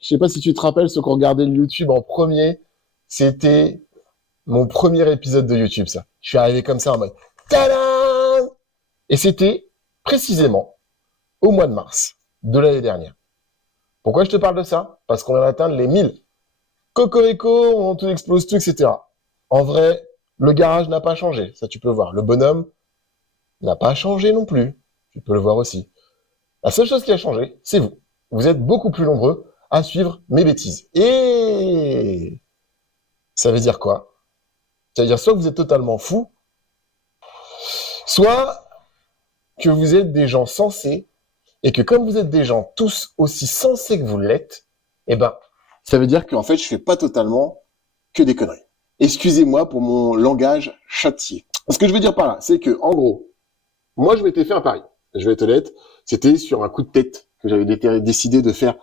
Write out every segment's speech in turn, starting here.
Je sais pas si tu te rappelles, ceux qui ont regardé le YouTube en premier, c'était mon premier épisode de YouTube, ça. Je suis arrivé comme ça en mode tadam! Et c'était précisément au mois de mars de l'année dernière. Pourquoi je te parle de ça? Parce qu'on a atteint les 1000. Cocorico, on tout explose tout, etc. En vrai, le garage n'a pas changé, ça tu peux voir. Le bonhomme n'a pas changé non plus, tu peux le voir aussi. La seule chose qui a changé, c'est vous. Vous êtes beaucoup plus nombreux à suivre mes bêtises. Et ça veut dire quoi? Ça veut dire soit que vous êtes totalement fous, soit que vous êtes des gens sensés, et que comme vous êtes des gens tous aussi sensés que vous l'êtes, eh ben, ça veut dire qu'en fait, je fais pas totalement que des conneries. Excusez-moi pour mon langage châtié. Ce que je veux dire par là, c'est que, en gros, moi, je m'étais fait un pari. Je vais être honnête, c'était sur un coup de tête que j'avais décidé de faire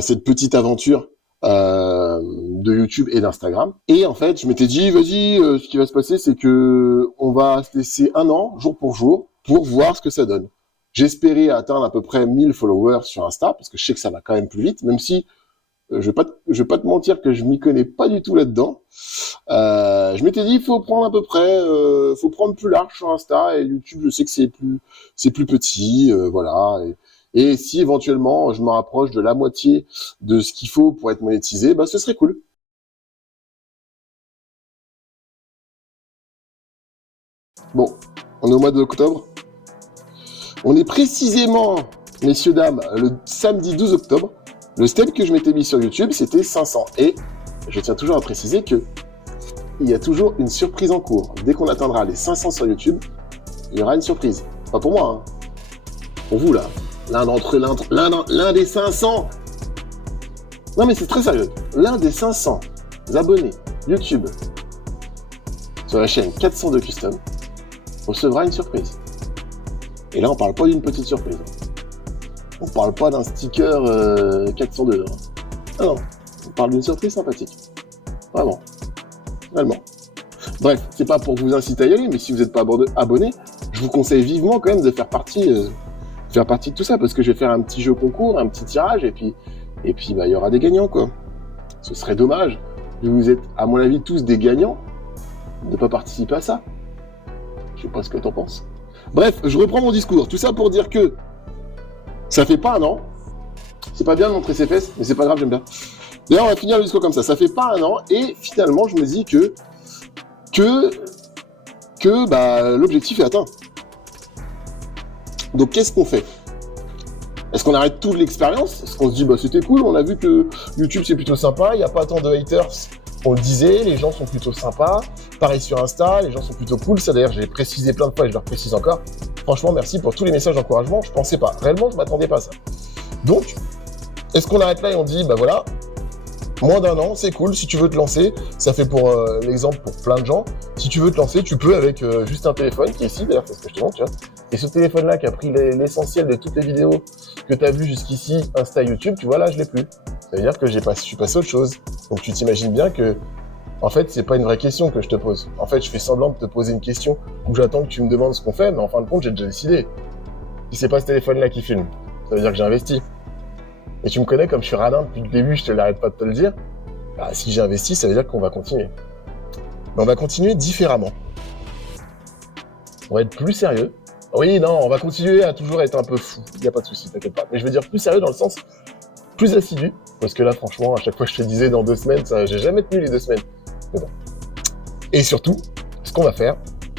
cette petite aventure de YouTube et d'Instagram. Et en fait, je m'étais dit, vas-y, ce qui va se passer, c'est que on va se laisser un an, jour pour voir ce que ça donne. J'espérais atteindre à peu près 1000 followers sur Insta, parce que je sais que ça va quand même plus vite, même si je vais pas te mentir que je m'y connais pas du tout là-dedans. Je m'étais dit, il faut prendre à peu près, faut prendre plus large sur Insta, et YouTube, je sais que c'est plus petit, voilà. Et si éventuellement je me rapproche de la moitié de ce qu'il faut pour être monétisé, bah ce serait cool. Bon, on est au mois d'octobre. On est précisément, messieurs, dames, le samedi 12 octobre. Le step que je m'étais mis sur YouTube, c'était 500. Et je tiens toujours à préciser que il y a toujours une surprise en cours. Dès qu'on atteindra les 500 sur YouTube, il y aura une surprise. Pas pour moi, hein. Pour vous, là. L'un des 500. Non, mais c'est très sérieux. L'un des 500 abonnés YouTube sur la chaîne 402 Custom recevra une surprise. Et là, on parle pas d'une petite surprise. On parle pas d'un sticker 402. Hein. Ah non, on parle d'une surprise sympathique. Vraiment. Réellement. Bref, c'est pas pour vous inciter à y aller, mais si vous n'êtes pas abonné, je vous conseille vivement quand même de faire partie de tout ça, parce que je vais faire un petit jeu concours, un petit tirage, et puis bah, il y aura des gagnants, quoi. Ce serait dommage. Vous êtes, à mon avis, tous des gagnants de pas participer à ça. Je sais pas ce que t'en penses. Bref, je reprends mon discours. Tout ça pour dire que ça fait pas un an. C'est pas bien de montrer ses fesses, mais c'est pas grave, j'aime bien. D'ailleurs, on va finir le discours comme ça. Ça fait pas un an, et finalement, je me dis que bah, l'objectif est atteint. Donc, qu'est-ce qu'on fait? Est-ce qu'on arrête toute l'expérience? Est-ce qu'on se dit, bah, c'était cool, on a vu que YouTube, c'est plutôt sympa, il n'y a pas tant de haters, on le disait, les gens sont plutôt sympas. Pareil sur Insta, les gens sont plutôt cool. Ça, d'ailleurs, j'ai précisé plein de fois et je le précise encore. Franchement, merci pour tous les messages d'encouragement. Je pensais pas. Réellement, je m'attendais pas à ça. Donc, est-ce qu'on arrête là et on dit, bah voilà, moins d'un an, c'est cool. Si tu veux te lancer, ça fait pour l'exemple pour plein de gens. Si tu veux te lancer, tu peux avec juste un téléphone qui est ici, d'ailleurs, c'est ce que je te montre, tu vois. Et ce téléphone-là qui a pris l'essentiel de toutes les vidéos que tu as vues jusqu'ici, Insta, YouTube, tu vois, là, je l'ai plus. Ça veut dire que je suis passé à autre chose. Donc, tu t'imagines bien que, en fait, c'est pas une vraie question que je te pose. En fait, je fais semblant de te poser une question où j'attends que tu me demandes ce qu'on fait, mais en fin de compte, j'ai déjà décidé. Si c'est pas ce téléphone-là qui filme, ça veut dire que j'ai investi. Et tu me connais, comme je suis radin depuis le début, je te l'arrête pas de te le dire. Bah, si j'ai investi, ça veut dire qu'on va continuer. Mais on va continuer différemment. On va être plus sérieux. Oui, non, on va continuer à toujours être un peu fou. Il n'y a pas de souci, t'inquiète pas. Mais je veux dire plus sérieux dans le sens plus assidu. Parce que là, franchement, à chaque fois, je te disais dans 2 semaines, ça, j'ai jamais tenu les 2 semaines. Mais bon. Et surtout, ce qu'on va faire,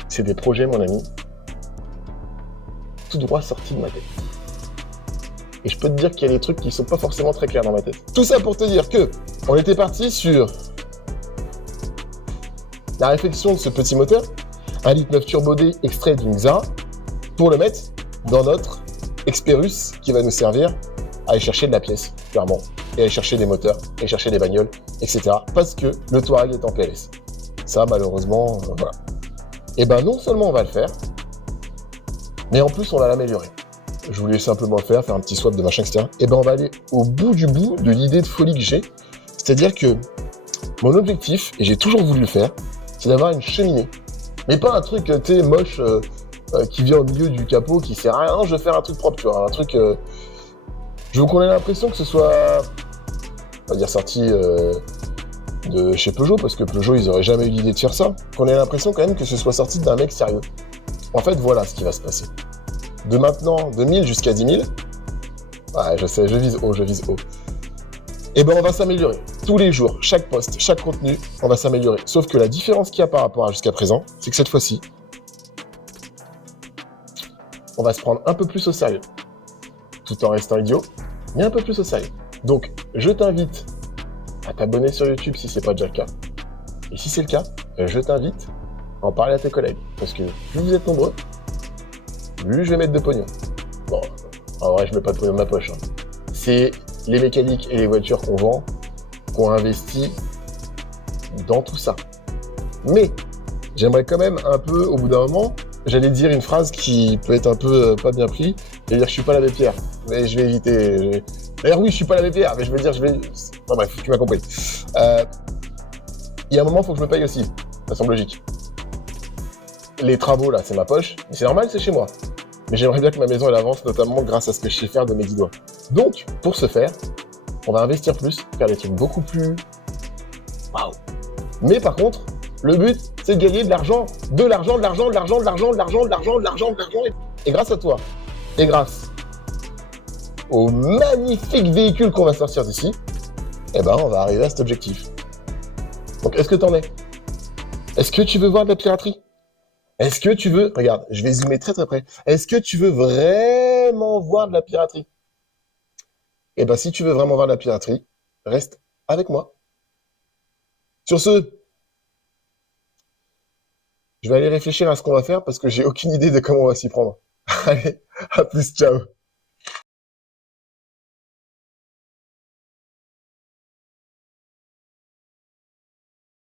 c'est des projets, mon ami, tout droit sortis de ma tête. Et je peux te dire qu'il y a des trucs qui sont pas forcément très clairs dans ma tête. Tout ça pour te dire que on était parti sur la réflexion de ce petit moteur, 1,9 litre Turbo D extrait d'une Xara, pour le mettre dans notre Experus qui va nous servir à aller chercher de la pièce, clairement, et aller chercher des moteurs, et chercher des bagnoles, etc. Parce que le Touareg est en PLS. Ça, malheureusement, voilà. Et ben non seulement on va le faire, mais en plus on va l'améliorer. Je voulais simplement le faire un petit swap de machin, etc. Et ben on va aller au bout de l'idée de folie que j'ai. C'est-à-dire que mon objectif, et j'ai toujours voulu le faire, c'est d'avoir une cheminée. Mais pas un truc, tu sais, moche, qui vient au milieu du capot, qui sert à rien. Non, je veux faire un truc propre, tu vois. Un truc... je veux qu'on ait l'impression que ce soit pas dire sorti de chez Peugeot, parce que Peugeot, ils auraient jamais eu l'idée de faire ça, qu'on ait l'impression quand même que ce soit sorti d'un mec sérieux. En fait, voilà ce qui va se passer. De maintenant, de 1000 jusqu'à 10 000, ouais, je sais, je vise haut. Et ben, on va s'améliorer. Tous les jours, chaque post, chaque contenu, on va s'améliorer. Sauf que la différence qu'il y a par rapport à jusqu'à présent, c'est que cette fois-ci, on va se prendre un peu plus au sérieux. Tout en restant idiot, mais un peu plus au sérieux. Donc, je t'invite à t'abonner sur YouTube si c'est pas déjà le cas. Et si c'est le cas, je t'invite à en parler à tes collègues. Parce que plus vous êtes nombreux, plus je vais mettre de pognon. Bon, en vrai, je mets pas de pognon dans ma poche. Hein. C'est les mécaniques et les voitures qu'on vend, qu'on investit dans tout ça. Mais, j'aimerais quand même un peu, au bout d'un moment, j'allais dire une phrase qui peut être un peu pas bien pris, et dire je suis pas l'abbé Pierre, mais je vais éviter. D'ailleurs oui, je suis pas l'abbé Pierre, mais je veux dire Enfin bref, tu m'as compris. Il y a un moment, il faut que je me paye aussi. Ça semble logique. Les travaux là, c'est ma poche, mais c'est normal, c'est chez moi. Mais j'aimerais bien que ma maison elle avance, notamment grâce à ce que je sais faire de mes 10 doigts. Donc, pour ce faire, on va investir plus, faire des trucs beaucoup plus. Waouh. Mais par contre, le but, c'est de gagner de l'argent. Et grâce à toi, et grâce au magnifique véhicule qu'on va sortir d'ici, eh ben, on va arriver à cet objectif. Donc, est-ce que t'en es? Est-ce que tu veux voir de la piraterie? Est-ce que tu veux... Regarde, je vais zoomer très très près. Est-ce que tu veux vraiment voir de la piraterie? Eh ben, si tu veux vraiment voir de la piraterie, reste avec moi. Sur ce, je vais aller réfléchir à ce qu'on va faire parce que j'ai aucune idée de comment on va s'y prendre. Allez, à plus, ciao.